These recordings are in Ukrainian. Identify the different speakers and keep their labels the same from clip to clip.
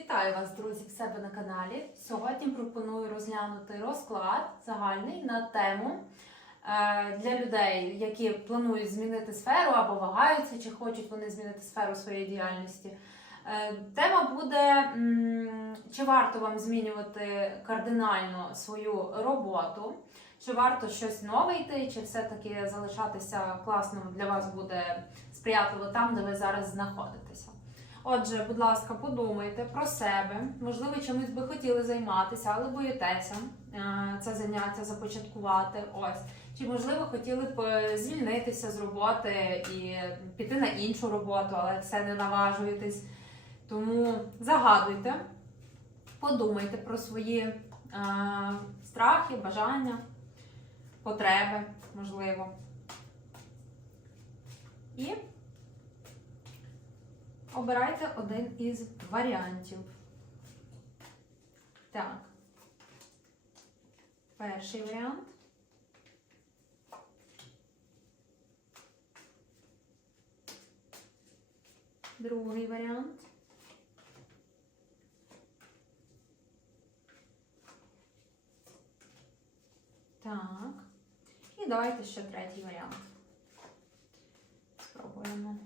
Speaker 1: Вітаю вас, друзі, в себе на каналі. Сьогодні пропоную розглянути розклад загальний на тему е, для людей, які планують змінити сферу або вагаються, чи хочуть вони змінити сферу своєї діяльності. Е, Тема буде, чи варто вам змінювати кардинально свою роботу, чи варто щось нове йти, чи все-таки залишатися класно для вас буде сприятливо там, де ви зараз знаходитеся. Отже, будь ласка, подумайте про себе. Можливо, чимось би хотіли займатися, але боїтеся е, це заняття започаткувати. Ось. Чи можливо хотіли б е, звільнитися з роботи і піти на іншу роботу, але все не наважуєтесь. Тому загадуйте, подумайте про свої е, страхи, бажання, потреби, можливо. І Обирайте один із варіантів. Так. Перший варіант. Другий варіант. Так. І давайте ще третій варіант. Спробуємо.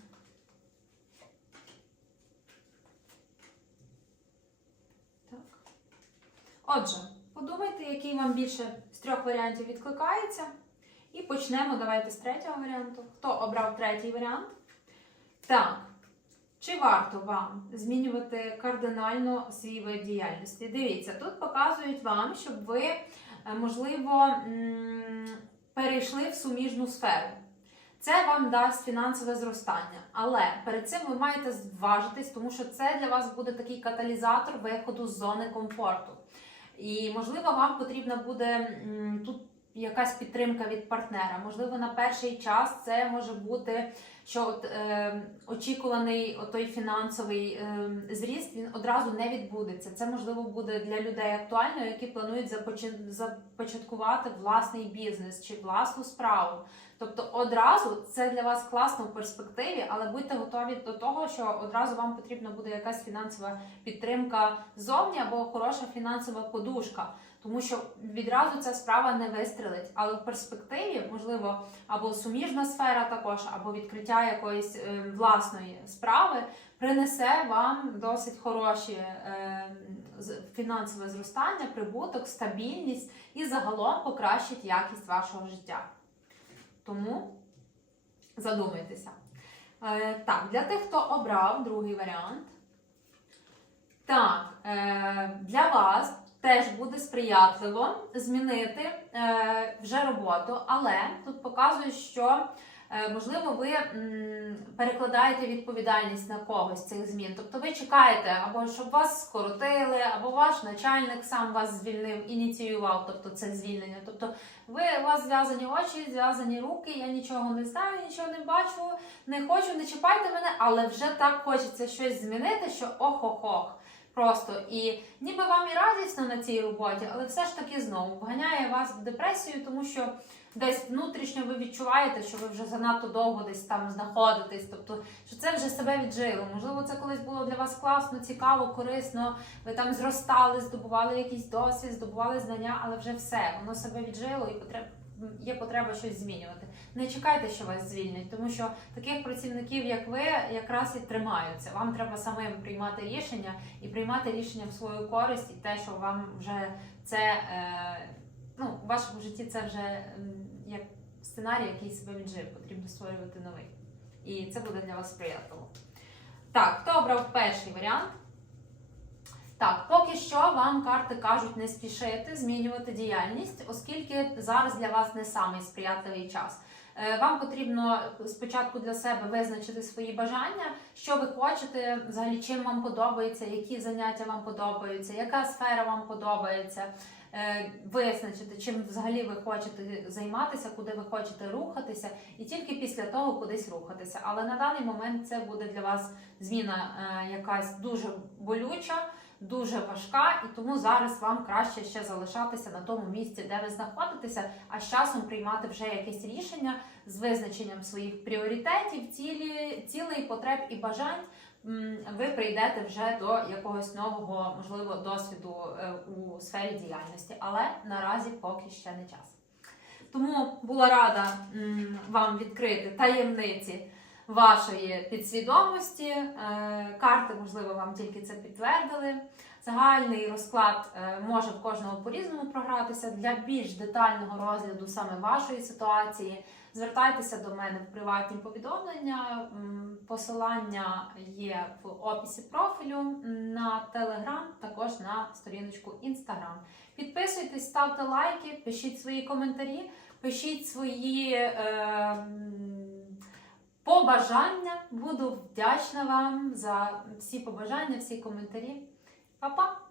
Speaker 1: Так. Отже, подумайте, який вам більше з трьох варіантів відкликається. І почнемо давайте з третього варіанту. Хто обрав третій варіант? Так. Чи варто вам змінювати кардинально свій вид діяльності? Дивіться, тут показують вам, щоб ви, е, можливо, перейшли в суміжну сферу. Це вам дасть фінансове зростання, але перед цим ви маєте зважитись, тому що це для вас буде такий каталізатор виходу з зони комфорту. І можливо, вам потрібна буде тут якась підтримка від партнера. Можливо, на перший час це може бути, що от, е, очікуваний той фінансовий е, зріст він одразу не відбудеться. Це можливо буде для людей актуально, які планують започаткувати власний бізнес чи власну справу. Тобто одразу це для вас класно в перспективі, але будьте готові до того, що одразу вам потрібна буде якась фінансова підтримка ззовні або хороша фінансова подушка. Тому що відразу ця справа не вистрелить, але в перспективі, можливо, або суміжна сфера також, або відкриття якоїсь е, власної справи принесе вам досить хороші е, фінансове зростання, прибуток, стабільність і загалом покращить якість вашого життя. Тому задумайтеся. Е, так, для тих, хто обрав другий варіант. Так, для вас теж буде сприятливо змінити вже роботу, але тут показують, що можливо ви перекладаєте відповідальність на когось цих змін. Тобто ви чекаєте, або щоб вас скоротили, або ваш начальник сам вас звільнив, ініціював, тобто це звільнення. Тобто ви у вас зв'язані очі, зв'язані руки, я нічого не знаю, нічого не бачу, не хочу, не чіпайте мене, але вже так хочеться щось змінити, що ох-ох-ох. Просто і ніби вам і радісно на цій роботі, але все ж таки знову вганяє вас в депресію, тому що десь внутрішньо ви відчуваєте, що ви вже занадто довго десь там знаходитесь. Тобто, що це вже себе віджило. Можливо, це колись було для вас класно, цікаво, корисно. Ви там зростали, здобували якийсь досвід, здобували знання, але вже все, воно себе віджило і потреб... є потреба щось змінювати. Не чекайте, що вас звільнять, тому що таких працівників, як ви, якраз і тримаються. Вам треба самим приймати рішення і приймати рішення в свою користь, і те, що вам вже це е, ну, у вашому житті це вже як сценарій, який себе віджив, потрібно створювати новий. І це буде для вас сприятливо. Так, хто обрав перший варіант? Так, поки що вам карти кажуть не спішити змінювати діяльність, оскільки зараз для вас не самий сприятливий час. Е, Вам потрібно спочатку для себе визначити свої бажання, що ви хочете, взагалі чим вам подобається, які заняття вам подобаються, яка сфера вам подобається. Е, Визначити, чим взагалі ви хочете займатися, куди ви хочете рухатися, і тільки після того кудись рухатися. Але на даний момент це буде для вас зміна е, якась дуже болюча дуже важка, і тому зараз вам краще ще залишатися на тому місці, де ви знаходитеся, а з часом приймати вже якесь рішення з визначенням своїх пріоритетів, цілі, цілей, потреб і бажань ви прийдете вже до якогось нового, можливо, досвіду е, у сфері діяльності, але наразі поки ще не час. Тому була рада вам відкрити таємниці вашої підсвідомості. Е, Карти, можливо, вам тільки це підтвердили. Загальний розклад е, може в кожного по-різному програтися. Для більш детального розгляду саме вашої ситуації звертайтеся до мене в приватні повідомлення. Посилання є в описі профілю на Telegram, також на сторіночку Instagram. Підписуйтесь, ставте лайки, пишіть свої коментарі, пишіть свої е, побажання. Буду вдячна вам за всі побажання, всі коментарі. Па-па!